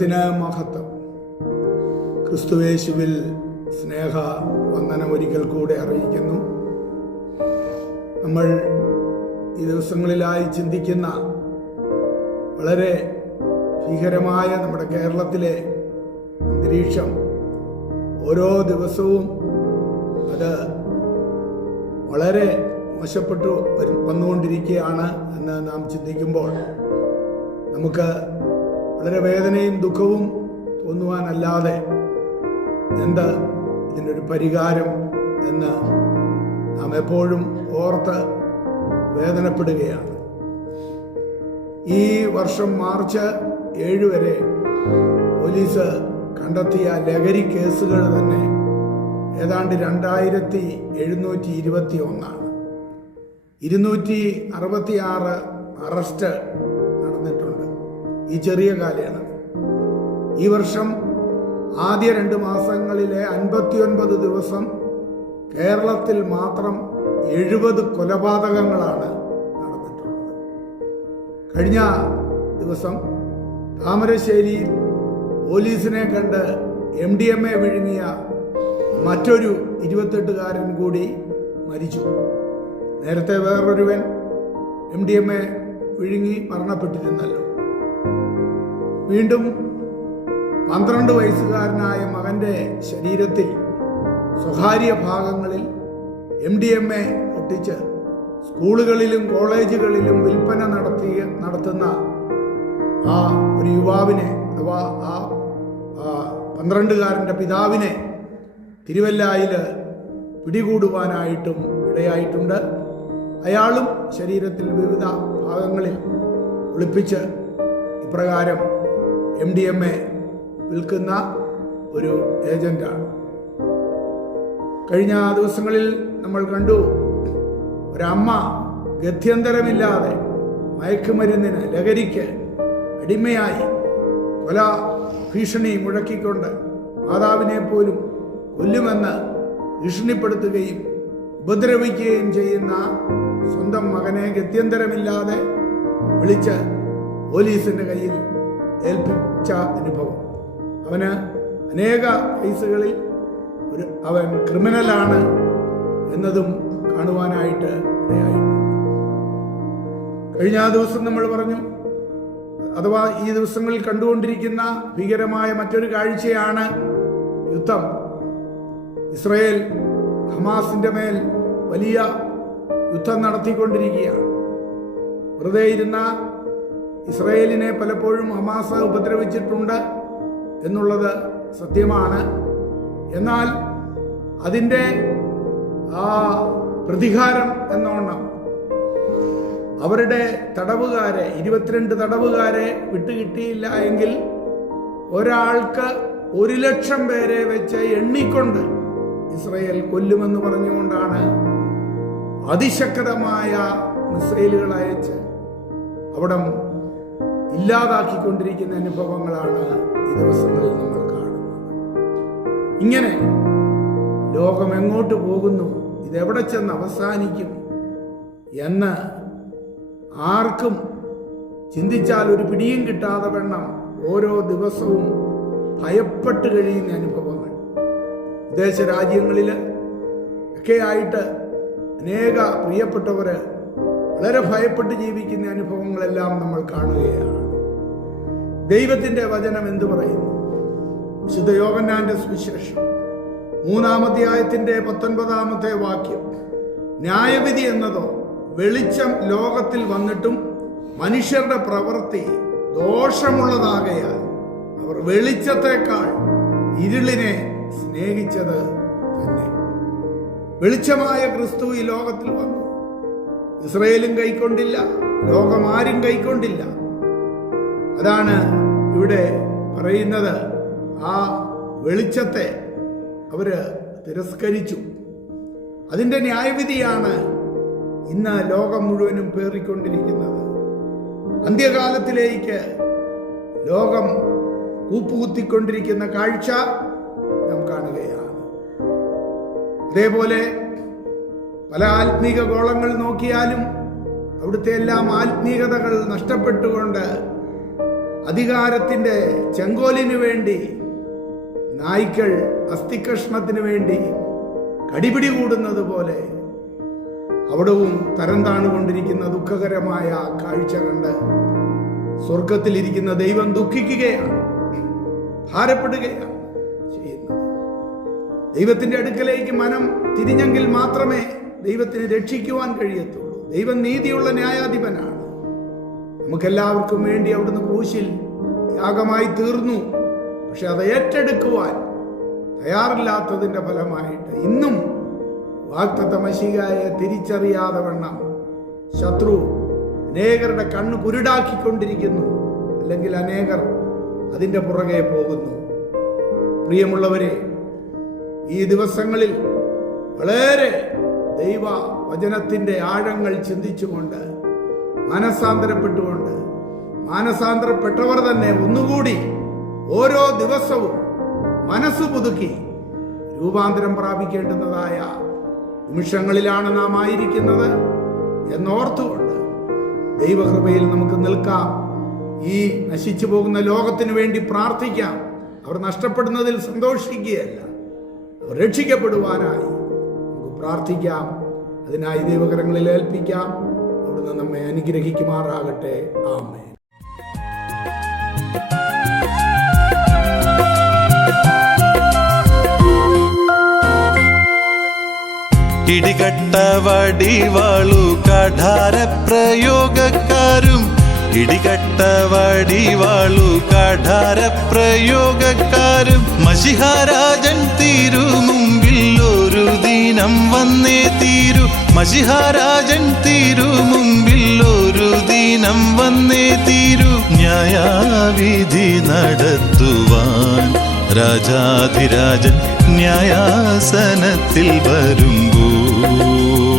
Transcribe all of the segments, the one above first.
ദൈവത്തിന് മഹത്വം. ക്രിസ്തുവേശുവിൽ സ്നേഹ വന്ദനം ഒരിക്കൽ കൂടെ അറിയിക്കുന്നു. നമ്മൾ ഈ ദിവസങ്ങളിലായി ചിന്തിക്കുന്ന വളരെ ഭീകരമായ നമ്മുടെ കേരളത്തിലെ അന്തരീക്ഷം ഓരോ ദിവസവും അത് വളരെ മോശപ്പെട്ടു വന്നുകൊണ്ടിരിക്കുകയാണ് എന്ന് നാം ചിന്തിക്കുമ്പോൾ നമുക്ക് വളരെ വേദനയും ദുഃഖവും തോന്നുവാനല്ലാതെ എന്ത് ഇതിനൊരു പരിഹാരം എന്ന് നാം എപ്പോഴും ഓർത്ത് വേദനപ്പെടുകയാണ്. ഈ വർഷം മാർച്ച് ഏഴ് വരെ പോലീസ് കണ്ടെത്തിയ ലഹരി കേസുകൾ തന്നെ ഏതാണ്ട് രണ്ടായിരത്തി എഴുന്നൂറ്റി ഇരുപത്തി ഒന്നാണ് ഇരുന്നൂറ്റി അറുപത്തി ആറ് അറസ്റ്റ് ഈ ചെറിയ കാലയളവ് ഈ വർഷം ആദ്യ രണ്ട് മാസങ്ങളിലെ അൻപത്തിയൊൻപത് ദിവസം കേരളത്തിൽ മാത്രം എഴുപത് കൊലപാതകങ്ങളാണ് നടന്നിട്ടുള്ളത്. കഴിഞ്ഞ ദിവസം താമരശ്ശേരിയിൽ പോലീസിനെ കണ്ട് എം ഡി എം എ വിഴുങ്ങിയ മറ്റൊരു ഇരുപത്തെട്ടുകാരൻ കൂടി മരിച്ചു. നേരത്തെ വേറൊരുവൻ എം ഡി എം എ വിഴുങ്ങി മരണപ്പെട്ടിരുന്നല്ലോ. വീണ്ടും പന്ത്രണ്ട് വയസ്സുകാരനായ മകന്റെ ശരീരത്തിൽ സ്വകാര്യ ഭാഗങ്ങളിൽ എം ഡി എം എ ഒട്ടിച്ച് സ്കൂളുകളിലും കോളേജുകളിലും വിൽപ്പന നടത്തി നടത്തുന്ന ആ ഒരു യുവാവിനെ അഥവാ ആ പന്ത്രണ്ടുകാരന്റെ പിതാവിനെ തിരുവല്ലായിൽ പിടികൂടുവാനായിട്ടും ഇടയായിട്ടുണ്ട്. അയാളും ശരീരത്തിൽ വിവിധ ഭാഗങ്ങളിൽ ഒളിപ്പിച്ച് ഇപ്രകാരം എം ഡി എം എ വിൽക്കുന്ന ഒരു ഏജന്റാണ്. കഴിഞ്ഞ ദിവസങ്ങളിൽ നമ്മൾ കണ്ടു ഒരമ്മ ഗത്യന്തരമില്ലാതെ മയക്കുമരുന്നിന് ലഹരിക്ക് അടിമയായി കൊല ഭീഷണി മുഴക്കിക്കൊണ്ട് മാതാവിനെ പോലും കൊല്ലുമെന്ന് ഭീഷണിപ്പെടുത്തുകയും ഉപദ്രവിക്കുകയും ചെയ്യുന്ന സ്വന്തം മകനെ ഗത്യന്തരമില്ലാതെ വിളിച്ച് പോലീസിന്റെ കയ്യിൽ ഏൽപ്പിച്ച അനുഭവം. അവന് അനേക കേസുകളിൽ ഒരു അവൻ ക്രിമിനലാണ് എന്നതും കാണുവാനായിട്ട് ഇടയായിട്ടുണ്ട്. കഴിഞ്ഞ ദിവസം നമ്മൾ പറഞ്ഞു അഥവാ ഈ ദിവസങ്ങളിൽ കണ്ടുകൊണ്ടിരിക്കുന്ന ഭീകരമായ മറ്റൊരു കാഴ്ചയാണ് യുദ്ധം. ഇസ്രയേൽ ഹമാസിന്റെ മേൽ വലിയ യുദ്ധം നടത്തിക്കൊണ്ടിരിക്കുകയാണ്. വെറുതെ ഇരുന്ന ഇസ്രയേലിനെ പലപ്പോഴും ഹമാസ് ഉപദ്രവിച്ചിട്ടുണ്ട് എന്നുള്ളത് സത്യമാണ്. എന്നാൽ അതിന്റെ ആ പ്രതികാരം എന്നോണം അവരുടെ തടവുകാരെ ഇരുപത്തിരണ്ട് തടവുകാരെ വിട്ടുകിട്ടിയില്ല എങ്കിൽ ഒരാൾക്ക് ഒരു ലക്ഷം പേരെ വെച്ച് എണ്ണിക്കൊണ്ട് ഇസ്രയേൽ കൊല്ലുമെന്ന് പറഞ്ഞുകൊണ്ടാണ് അതിശക്തമായ മിസൈലുകൾ അയച്ച് അവിടം ഇല്ലാതാക്കിക്കൊണ്ടിരിക്കുന്ന അനുഭവങ്ങളാണ് ഈ ദിവസങ്ങളിൽ നമ്മൾ കാണുന്നത്. ഇങ്ങനെ ലോകം എങ്ങോട്ട് പോകുന്നു? ഇതെവിടെ ചെന്ന് അവസാനിക്കും? എന്ന് ആർക്കും ചിന്തിച്ചാൽ ഒരു പിടിയും കിട്ടാതെ വണ്ണം ഓരോ ദിവസവും ഭയപ്പെട്ട് കഴിയുന്ന അനുഭവങ്ങൾ. വിദേശ രാജ്യങ്ങളിൽ ഒക്കെ ആയിട്ട് അനേക പ്രിയപ്പെട്ടവര് വളരെ ഭയപ്പെട്ട് ജീവിക്കുന്ന അനുഭവങ്ങളെല്ലാം നമ്മൾ കാണുകയാണ്. ദൈവത്തിന്റെ വചനം എന്തു പറയുന്നു? വിശുദ്ധ യോഗന്നാന്റെ സുവിശേഷം. മൂന്നാമധ്യായത്തിന്റെ പത്തൊൻപതാമത്തെ വാക്യം. ന്യായവിധി എന്നതോ വെളിച്ചം ലോകത്തിൽ വന്നിട്ടും മനുഷ്യരുടെ പ്രവൃത്തി ദോഷമുള്ളതാകയാൽ അവർ വെളിച്ചത്തെക്കാൾ ഇരുളിനെ സ്നേഹിച്ചത് തന്നെ. വെളിച്ചമായ ക്രിസ്തു ഈ ലോകത്തിൽ വന്നു. ഇസ്രയേലും കൈക്കൊണ്ടില്ല ലോകമാരും കൈക്കൊണ്ടില്ല. അതാണ് ഇവിടെ പറയുന്നത് ആ വെളിച്ചത്തെ അവർ തിരസ്കരിച്ചു. അതിന്റെ ന്യായവിധിയാണ് ഇന്ന് ലോകം മുഴുവനും പേറിക്കൊണ്ടിരിക്കുന്നത്. അന്ത്യകാലത്തിലേക്ക് ലോകം കൂപ്പുകുത്തിക്കൊണ്ടിരിക്കുന്ന കാഴ്ച നാം കാണുകയാണ്. അതേപോലെ പല ആത്മീക ഗോളങ്ങൾ നോക്കിയാലും അവിടുത്തെ എല്ലാം ആത്മീകതകൾ നഷ്ടപ്പെട്ടുകൊണ്ട് അധികാരത്തിന്റെ ചെങ്കോലിനു വേണ്ടി നായ്ക്കൾ അസ്ഥികഷ്ണത്തിന് വേണ്ടി കടിപിടി കൂടുന്നത് പോലെ അവിടവും തരം താണുകൊണ്ടിരിക്കുന്ന ദുഃഖകരമായ കാഴ്ച കണ്ട് സ്വർഗത്തിലിരിക്കുന്ന ദൈവം ദുഃഖിക്കുകയാണ് ഭാരപ്പെടുകയാണ് ചെയ്യുന്നത്. ദൈവത്തിന്റെ അടുക്കലേക്ക് മനം തിരിഞ്ഞെങ്കിൽ മാത്രമേ ദൈവത്തിന് രക്ഷിക്കുവാൻ കഴിയത്തുള്ളൂ. ദൈവം നീതിയുള്ള ന്യായാധിപനാണ്. നമുക്കെല്ലാവർക്കും വേണ്ടി അവിടുന്ന് ക്രൂശിൽ യാഗമായി തീർന്നു. പക്ഷെ അത് ഏറ്റെടുക്കുവാൻ തയ്യാറില്ലാത്തതിന്റെ ഫലമായിട്ട് ഇന്നും വാക്തത്വ മഷികായെ തിരിച്ചറിയാതെ വണ്ണം ശത്രു അനേകരുടെ കണ്ണ് കുരുടാക്കിക്കൊണ്ടിരിക്കുന്നു. അല്ലെങ്കിൽ അനേകർ അതിന്റെ പുറകെ പോകുന്നു. പ്രിയമുള്ളവരെ ഈ ദിവസങ്ങളിൽ വളരെ ദൈവ വചനത്തിന്റെ ആഴങ്ങൾ ചിന്തിച്ചുകൊണ്ട് മാനസാന്തരപ്പെട്ടുകൊണ്ട് മാനസാന്തരപ്പെട്ടവർ തന്നെ ഒന്നുകൂടി ഓരോ ദിവസവും മനസ്സ് പുതുക്കി രൂപാന്തരം പ്രാപിക്കേണ്ടുന്നതായ നിമിഷങ്ങളിലാണ് നാം ആയിരിക്കുന്നത് എന്നോർത്തുകൊണ്ട് ദൈവകൃപയിൽ നമുക്ക് നിൽക്കാം. ഈ നശിച്ചു പോകുന്ന ലോകത്തിന് വേണ്ടി പ്രാർത്ഥിക്കാം. അവർ നഷ്ടപ്പെടുന്നതിൽ സന്തോഷിക്കുകയല്ല. രക്ഷിക്കപ്പെടുവാനായി നമുക്ക് പ്രാർത്ഥിക്കാം. അതിനായി ദൈവകരങ്ങളിൽ ഏൽപ്പിക്കാം. അവിടുന്ന് നമ്മെ അനുഗ്രഹിക്കുമാറാകട്ടെ. ആമേ ഇടികട്ട വടിവാളു കഠാര പ്രയോഗക്കാരും ഇടികട്ട വടിവാളു കഠാര പ്രയോഗക്കാരും മഷിഹാരാജൻ തീരു ദിനം വന്നേ തീരു. മഷിഹാരാജൻ തീരു. മുമ്പിൽ ഒരു ദിനം വന്നേ തീരു. ന്യായാവിധി നടത്തുവാൻ രാജാധിരാജൻ ന്യായാസനത്തിൽ വരുമ്പോൾ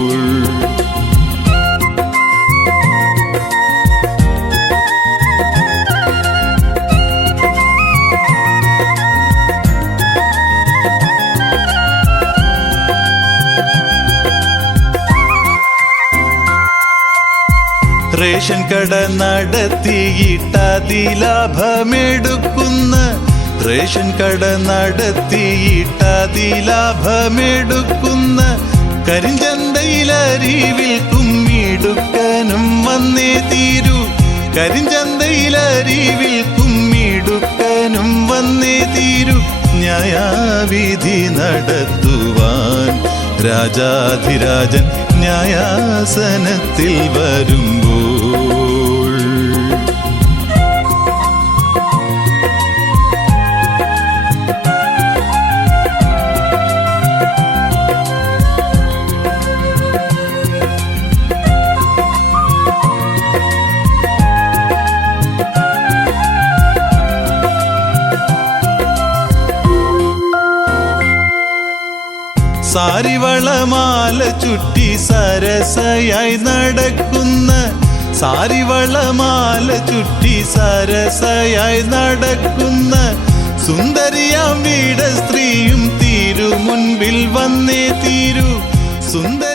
റേഷൻ കട നടത്തിയിട്ട് അതിലാഭമെടുക്കുന്ന റേഷൻ കട നടത്തിയിട്ട് അതിലാഭമെടുക്കുന്ന കരിഞ്ചന്തയിലരിവിൽ കുമ്മിടുക്കനും വന്നേ തീരൂ. കരിഞ്ചന്തയിലരിവിൽ കുമ്മിടുക്കനും വന്നേ തീരൂ. ന്യായാവിധി നടത്തുവാൻ രാജാധിരാജൻ ന്യായാസനത്തിൽ വരുമ്പോൾ സാരിവളമാല ചുറ്റി സരസയായി നടക്കുന്ന സാരിവളമാല ചുറ്റി സരസയായി നടക്കുന്ന സുന്ദരിയാം വീട സ്ത്രീയും തീരു മുൻപിൽ വന്നേ തീരു. സുന്ദര